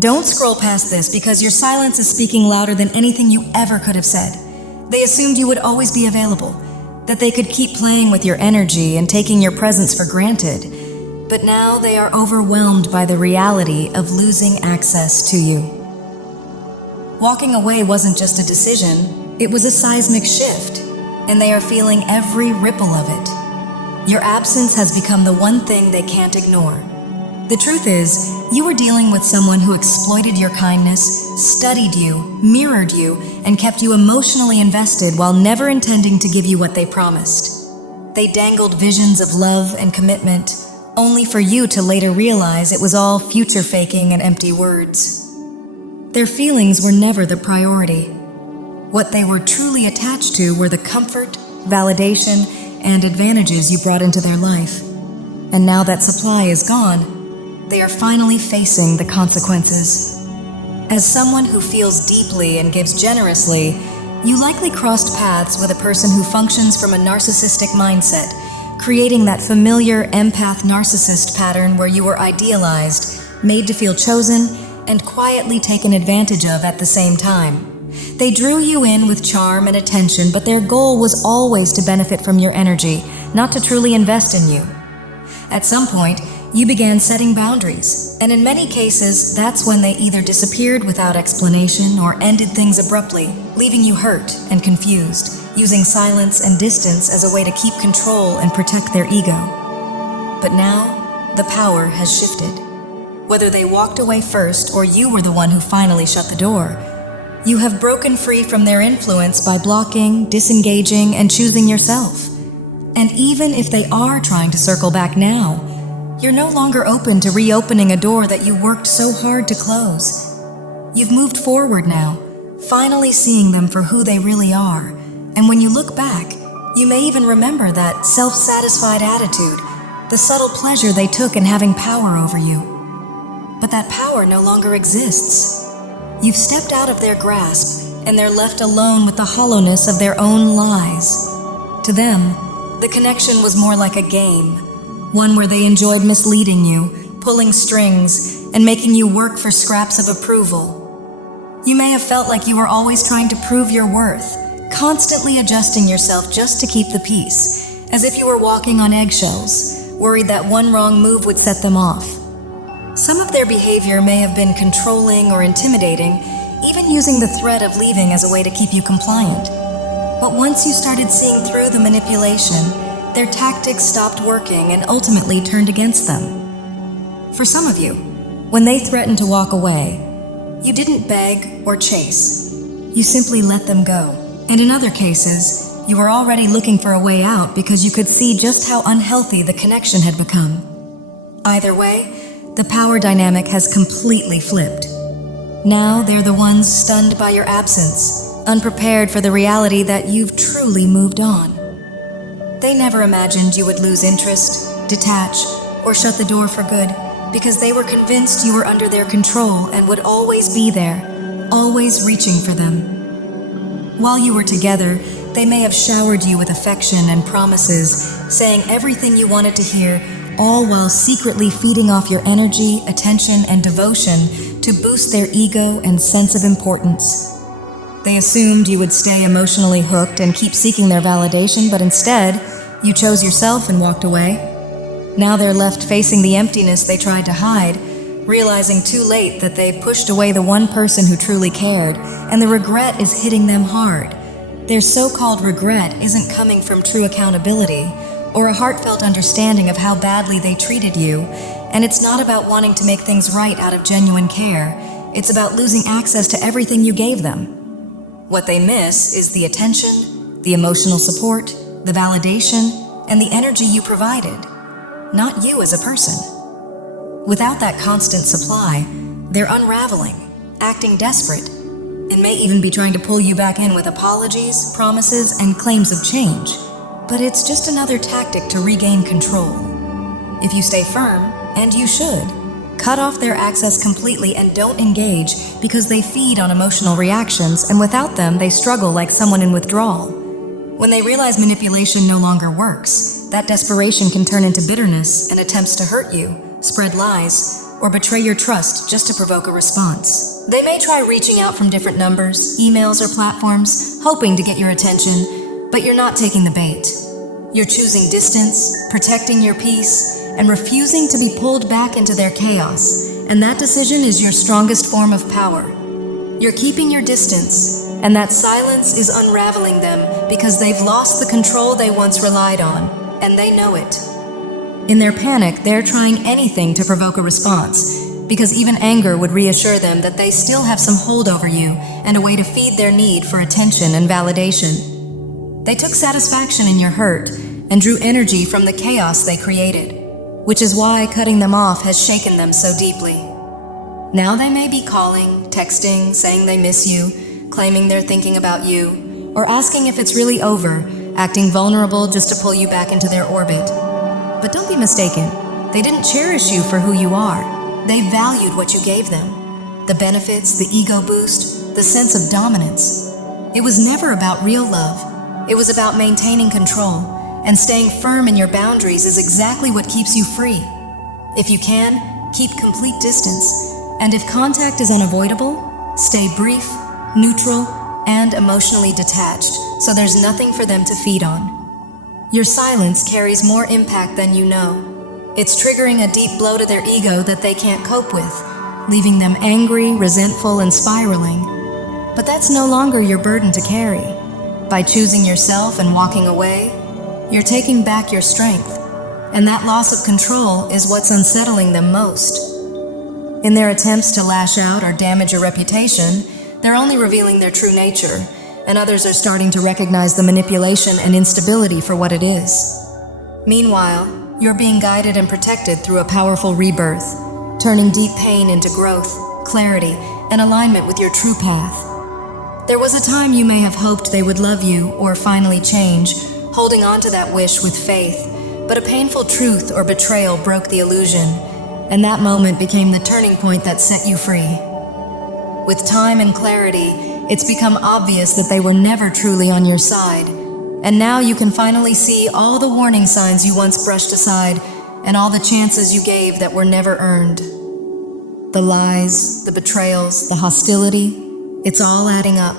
Don't scroll past this because your silence is speaking louder than anything you ever could have said. They assumed you would always be available, that they could keep playing with your energy and taking your presence for granted. But now they are overwhelmed by the reality of losing access to you. Walking away wasn't just a decision, it was a seismic shift, and they are feeling every ripple of it. Your absence has become the one thing they can't ignore. The truth is, you were dealing with someone who exploited your kindness, studied you, mirrored you, and kept you emotionally invested while never intending to give you what they promised. They dangled visions of love and commitment, only for you to later realize it was all future faking and empty words. Their feelings were never the priority. What they were truly attached to were the comfort, validation, and advantages you brought into their life. And now that supply is gone, they are finally facing the consequences. As someone who feels deeply and gives generously, you likely crossed paths with a person who functions from a narcissistic mindset, creating that familiar empath narcissist pattern where you were idealized, made to feel chosen, and quietly taken advantage of at the same time. They drew you in with charm and attention, but their goal was always to benefit from your energy, not to truly invest in you. At some point, you began setting boundaries, and in many cases, that's when they either disappeared without explanation or ended things abruptly, leaving you hurt and confused, using silence and distance as a way to keep control and protect their ego. But now, the power has shifted. Whether they walked away first or you were the one who finally shut the door, you have broken free from their influence by blocking, disengaging, and choosing yourself. And even if they are trying to circle back now, you're no longer open to reopening a door that you worked so hard to close. You've moved forward now, finally seeing them for who they really are. And when you look back, you may even remember that self-satisfied attitude, the subtle pleasure they took in having power over you. But that power no longer exists. You've stepped out of their grasp, and they're left alone with the hollowness of their own lies. To them, the connection was more like a game, one where they enjoyed misleading you, pulling strings, and making you work for scraps of approval. You may have felt like you were always trying to prove your worth, constantly adjusting yourself just to keep the peace, as if you were walking on eggshells, worried that one wrong move would set them off. Some of their behavior may have been controlling or intimidating, even using the threat of leaving as a way to keep you compliant. But once you started seeing through the manipulation, their tactics stopped working and ultimately turned against them. For some of you, when they threatened to walk away, you didn't beg or chase. You simply let them go. And in other cases, you were already looking for a way out because you could see just how unhealthy the connection had become. Either way, the power dynamic has completely flipped. Now they're the ones stunned by your absence, unprepared for the reality that you've truly moved on. They never imagined you would lose interest, detach, or shut the door for good because they were convinced you were under their control and would always be there, always reaching for them. While you were together, they may have showered you with affection and promises, saying everything you wanted to hear, all while secretly feeding off your energy, attention, and devotion to boost their ego and sense of importance. They assumed you would stay emotionally hooked and keep seeking their validation, but instead, you chose yourself and walked away. Now they're left facing the emptiness they tried to hide, realizing too late that they pushed away the one person who truly cared, and the regret is hitting them hard. Their so-called regret isn't coming from true accountability or a heartfelt understanding of how badly they treated you, and it's not about wanting to make things right out of genuine care. It's about losing access to everything you gave them. What they miss is the attention, the emotional support, the validation, and the energy you provided, not you as a person. Without that constant supply, they're unraveling, acting desperate, and may even be trying to pull you back in with apologies, promises, and claims of change. But it's just another tactic to regain control. If you stay firm, and you should, cut off their access completely and don't engage because they feed on emotional reactions, and without them, they struggle like someone in withdrawal. When they realize manipulation no longer works, that desperation can turn into bitterness and attempts to hurt you, spread lies, or betray your trust just to provoke a response. They may try reaching out from different numbers, emails, or platforms, hoping to get your attention, but you're not taking the bait. You're choosing distance, protecting your peace, and refusing to be pulled back into their chaos, and that decision is your strongest form of power. You're keeping your distance, and that silence is unraveling them because they've lost the control they once relied on, and they know it. In their panic, they're trying anything to provoke a response, because even anger would reassure them that they still have some hold over you and a way to feed their need for attention and validation. They took satisfaction in your hurt and drew energy from the chaos they created, which is why cutting them off has shaken them so deeply. Now they may be calling, texting, saying they miss you, claiming they're thinking about you, or asking if it's really over, acting vulnerable just to pull you back into their orbit. But don't be mistaken, they didn't cherish you for who you are. They valued what you gave them. The benefits, the ego boost, the sense of dominance. It was never about real love. It was about maintaining control, and staying firm in your boundaries is exactly what keeps you free. If you can, keep complete distance. And if contact is unavoidable, stay brief, neutral, and emotionally detached, so there's nothing for them to feed on. Your silence carries more impact than you know. It's triggering a deep blow to their ego that they can't cope with, leaving them angry, resentful, and spiraling. But that's no longer your burden to carry. By choosing yourself and walking away, you're taking back your strength, and that loss of control is what's unsettling them most. In their attempts to lash out or damage your reputation, they're only revealing their true nature, and others are starting to recognize the manipulation and instability for what it is. Meanwhile, you're being guided and protected through a powerful rebirth, turning deep pain into growth, clarity, and alignment with your true path. There was a time you may have hoped they would love you or finally change, holding on to that wish with faith, but a painful truth or betrayal broke the illusion, and that moment became the turning point that set you free. With time and clarity, it's become obvious that they were never truly on your side, and now you can finally see all the warning signs you once brushed aside and all the chances you gave that were never earned. The lies, the betrayals, the hostility, it's all adding up,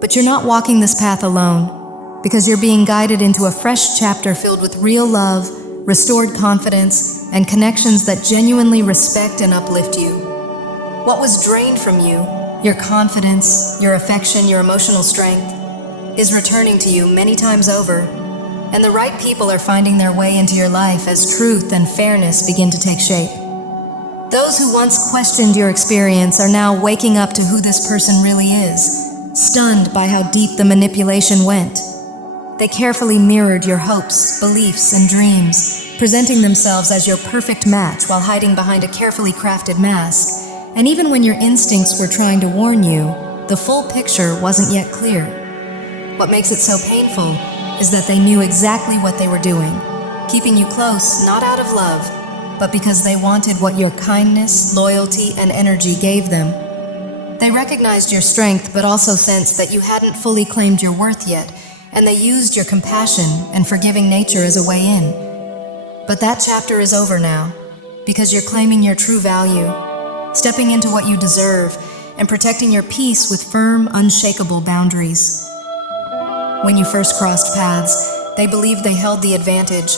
but you're not walking this path alone, because you're being guided into a fresh chapter filled with real love, restored confidence, and connections that genuinely respect and uplift you. What was drained from you, your confidence, your affection, your emotional strength, is returning to you many times over, and the right people are finding their way into your life as truth and fairness begin to take shape. Those who once questioned your experience are now waking up to who this person really is, stunned by how deep the manipulation went. They carefully mirrored your hopes, beliefs, and dreams, presenting themselves as your perfect match while hiding behind a carefully crafted mask. And even when your instincts were trying to warn you, the full picture wasn't yet clear. What makes it so painful is that they knew exactly what they were doing, keeping you close not out of love, but because they wanted what your kindness, loyalty, and energy gave them. They recognized your strength, but also sensed that you hadn't fully claimed your worth yet, and they used your compassion and forgiving nature as a way in. But that chapter is over now, because you're claiming your true value, stepping into what you deserve, and protecting your peace with firm, unshakable boundaries. When you first crossed paths, they believed they held the advantage,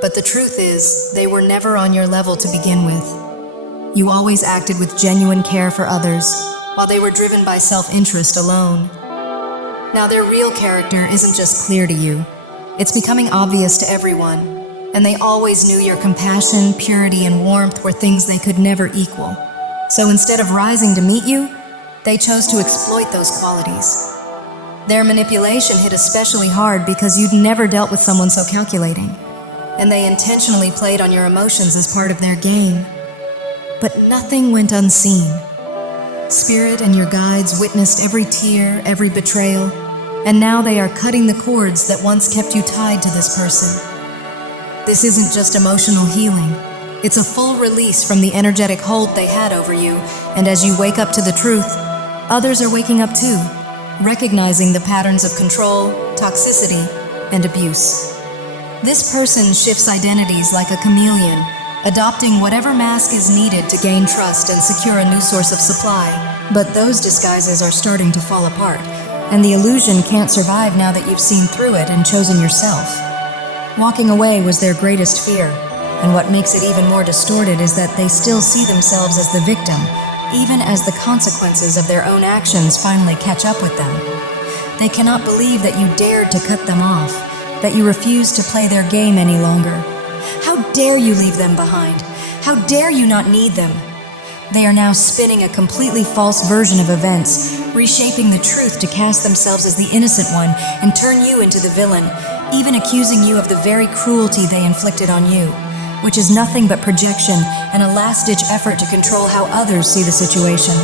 but the truth is, they were never on your level to begin with. You always acted with genuine care for others, while they were driven by self-interest alone. Now their real character isn't just clear to you, it's becoming obvious to everyone, and they always knew your compassion, purity, and warmth were things they could never equal. So instead of rising to meet you, they chose to exploit those qualities. Their manipulation hit especially hard because you'd never dealt with someone so calculating, and they intentionally played on your emotions as part of their game. But nothing went unseen. Spirit and your guides witnessed every tear, every betrayal, and now they are cutting the cords that once kept you tied to this person. This isn't just emotional healing. It's a full release from the energetic hold they had over you, and as you wake up to the truth, others are waking up too, recognizing the patterns of control, toxicity, and abuse. This person shifts identities like a chameleon, adopting whatever mask is needed to gain trust and secure a new source of supply. But those disguises are starting to fall apart, and the illusion can't survive now that you've seen through it and chosen yourself. Walking away was their greatest fear, and what makes it even more distorted is that they still see themselves as the victim, even as the consequences of their own actions finally catch up with them. They cannot believe that you dared to cut them off, that you refused to play their game any longer. How dare you leave them behind? How dare you not need them? They are now spinning a completely false version of events, reshaping the truth to cast themselves as the innocent one and turn you into the villain, even accusing you of the very cruelty they inflicted on you, which is nothing but projection and a last-ditch effort to control how others see the situation.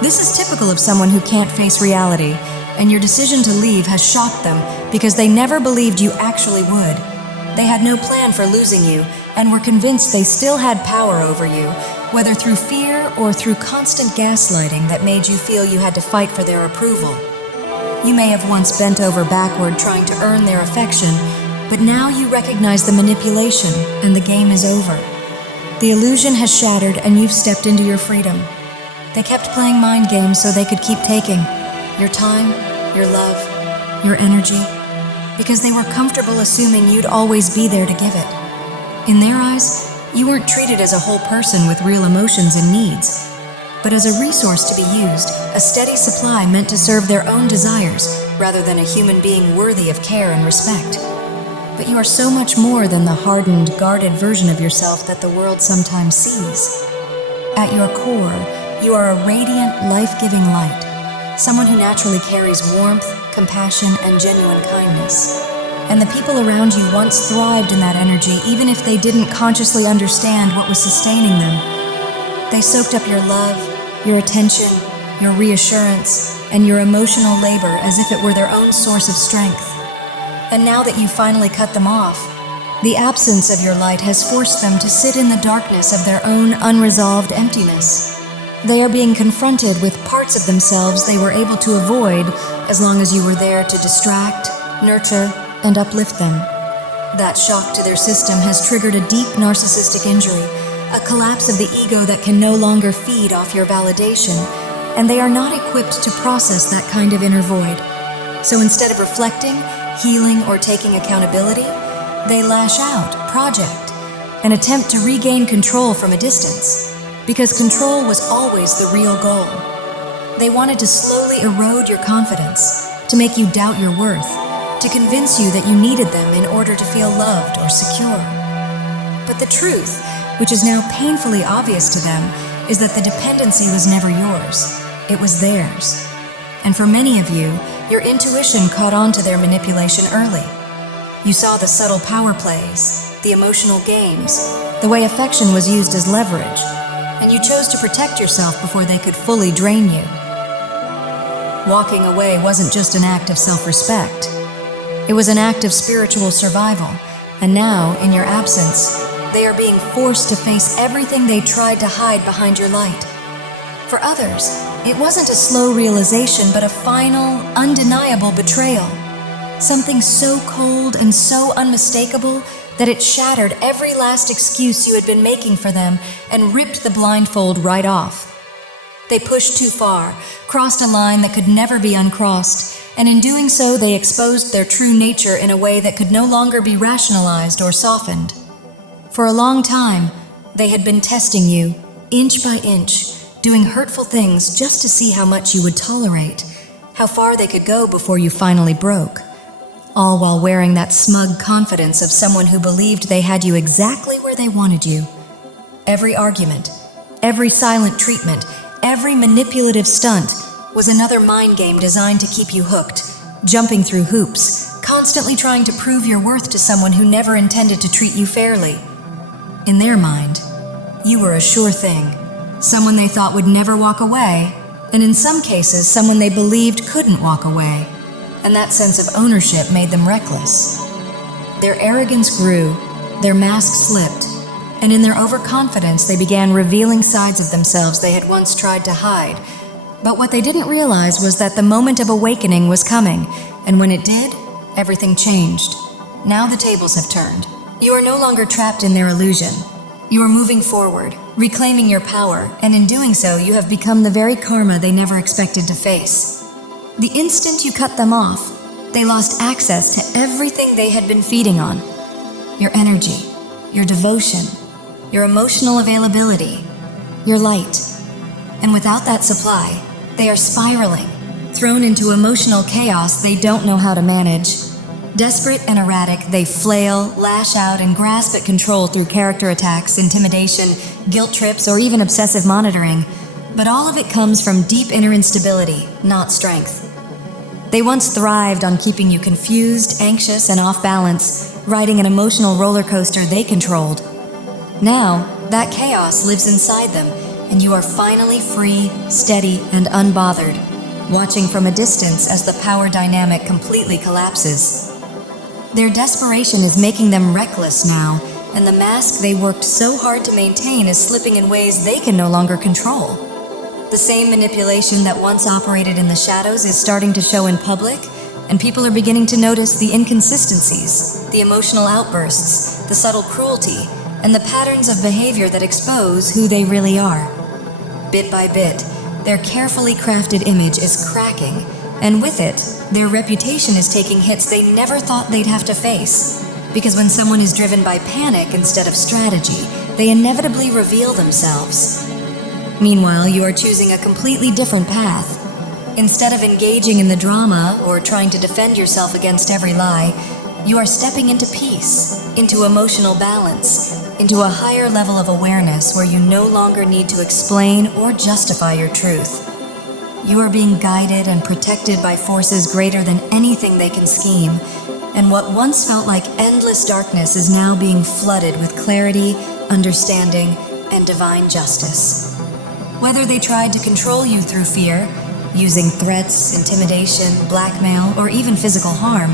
This is typical of someone who can't face reality, and your decision to leave has shocked them because they never believed you actually would. They had no plan for losing you and were convinced they still had power over you, whether through fear or through constant gaslighting that made you feel you had to fight for their approval. You may have once bent over backward trying to earn their affection, but now you recognize the manipulation and the game is over. The illusion has shattered and you've stepped into your freedom. They kept playing mind games so they could keep taking your time, your love, your energy, because they were comfortable assuming you'd always be there to give it. In their eyes, you weren't treated as a whole person with real emotions and needs, but as a resource to be used, a steady supply meant to serve their own desires, rather than a human being worthy of care and respect. But you are so much more than the hardened, guarded version of yourself that the world sometimes sees. At your core, you are a radiant, life-giving light. Someone who naturally carries warmth, compassion, and genuine kindness. And the people around you once thrived in that energy, even if they didn't consciously understand what was sustaining them. They soaked up your love, your attention, your reassurance, and your emotional labor as if it were their own source of strength. And now that you finally cut them off, the absence of your light has forced them to sit in the darkness of their own unresolved emptiness. They are being confronted with parts of themselves they were able to avoid as long as you were there to distract, nurture, and uplift them. That shock to their system has triggered a deep narcissistic injury, a collapse of the ego that can no longer feed off your validation, and they are not equipped to process that kind of inner void. So instead of reflecting, healing, or taking accountability, they lash out, project, and attempt to regain control from a distance. Because control was always the real goal. They wanted to slowly erode your confidence, to make you doubt your worth, to convince you that you needed them in order to feel loved or secure. But the truth, which is now painfully obvious to them, is that the dependency was never yours. It was theirs. And for many of you, your intuition caught on to their manipulation early. You saw the subtle power plays, the emotional games, the way affection was used as leverage, and you chose to protect yourself before they could fully drain you. Walking away wasn't just an act of self-respect. It was an act of spiritual survival, and now, in your absence, they are being forced to face everything they tried to hide behind your light. For others, it wasn't a slow realization, but a final, undeniable betrayal. Something so cold and so unmistakable that it shattered every last excuse you had been making for them and ripped the blindfold right off. They pushed too far, crossed a line that could never be uncrossed, and in doing so they exposed their true nature in a way that could no longer be rationalized or softened. For a long time, they had been testing you, inch by inch, doing hurtful things just to see how much you would tolerate, how far they could go before you finally broke. All while wearing that smug confidence of someone who believed they had you exactly where they wanted you. Every argument, every silent treatment, every manipulative stunt was another mind game designed to keep you hooked, jumping through hoops, constantly trying to prove your worth to someone who never intended to treat you fairly. In their mind, you were a sure thing, someone they thought would never walk away, and in some cases, someone they believed couldn't walk away. And that sense of ownership made them reckless. Their arrogance grew, their masks slipped, and in their overconfidence they began revealing sides of themselves they had once tried to hide. But what they didn't realize was that the moment of awakening was coming, and when it did, everything changed. Now the tables have turned. You are no longer trapped in their illusion. You are moving forward, reclaiming your power, and in doing so, you have become the very karma they never expected to face. The instant you cut them off, they lost access to everything they had been feeding on. Your energy, your devotion, your emotional availability, your light. And without that supply, they are spiraling, thrown into emotional chaos they don't know how to manage. Desperate and erratic, they flail, lash out, and grasp at control through character attacks, intimidation, guilt trips, or even obsessive monitoring. But all of it comes from deep inner instability, not strength. They once thrived on keeping you confused, anxious, and off balance, riding an emotional roller coaster they controlled. Now, that chaos lives inside them, and you are finally free, steady, and unbothered, watching from a distance as the power dynamic completely collapses. Their desperation is making them reckless now, and the mask they worked so hard to maintain is slipping in ways they can no longer control. The same manipulation that once operated in the shadows is starting to show in public, and people are beginning to notice the inconsistencies, the emotional outbursts, the subtle cruelty, and the patterns of behavior that expose who they really are. Bit by bit, their carefully crafted image is cracking, and with it, their reputation is taking hits they never thought they'd have to face. Because when someone is driven by panic instead of strategy, they inevitably reveal themselves. Meanwhile, you are choosing a completely different path. Instead of engaging in the drama or trying to defend yourself against every lie, you are stepping into peace, into emotional balance, into a higher level of awareness where you no longer need to explain or justify your truth. You are being guided and protected by forces greater than anything they can scheme, and what once felt like endless darkness is now being flooded with clarity, understanding, and divine justice. Whether they tried to control you through fear, using threats, intimidation, blackmail, or even physical harm,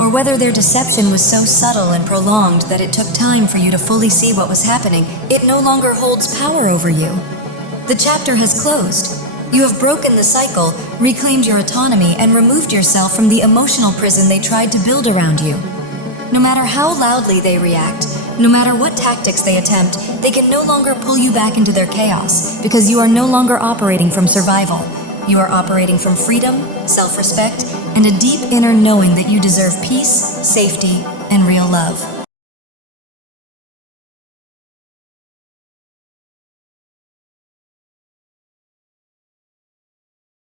or whether their deception was so subtle and prolonged that it took time for you to fully see what was happening, it no longer holds power over you. The chapter has closed. You have broken the cycle, reclaimed your autonomy, and removed yourself from the emotional prison they tried to build around you. No matter how loudly they react, no matter what tactics they attempt, they can no longer pull you back into their chaos because you are no longer operating from survival. You are operating from freedom, self-respect, and a deep inner knowing that you deserve peace, safety, and real love.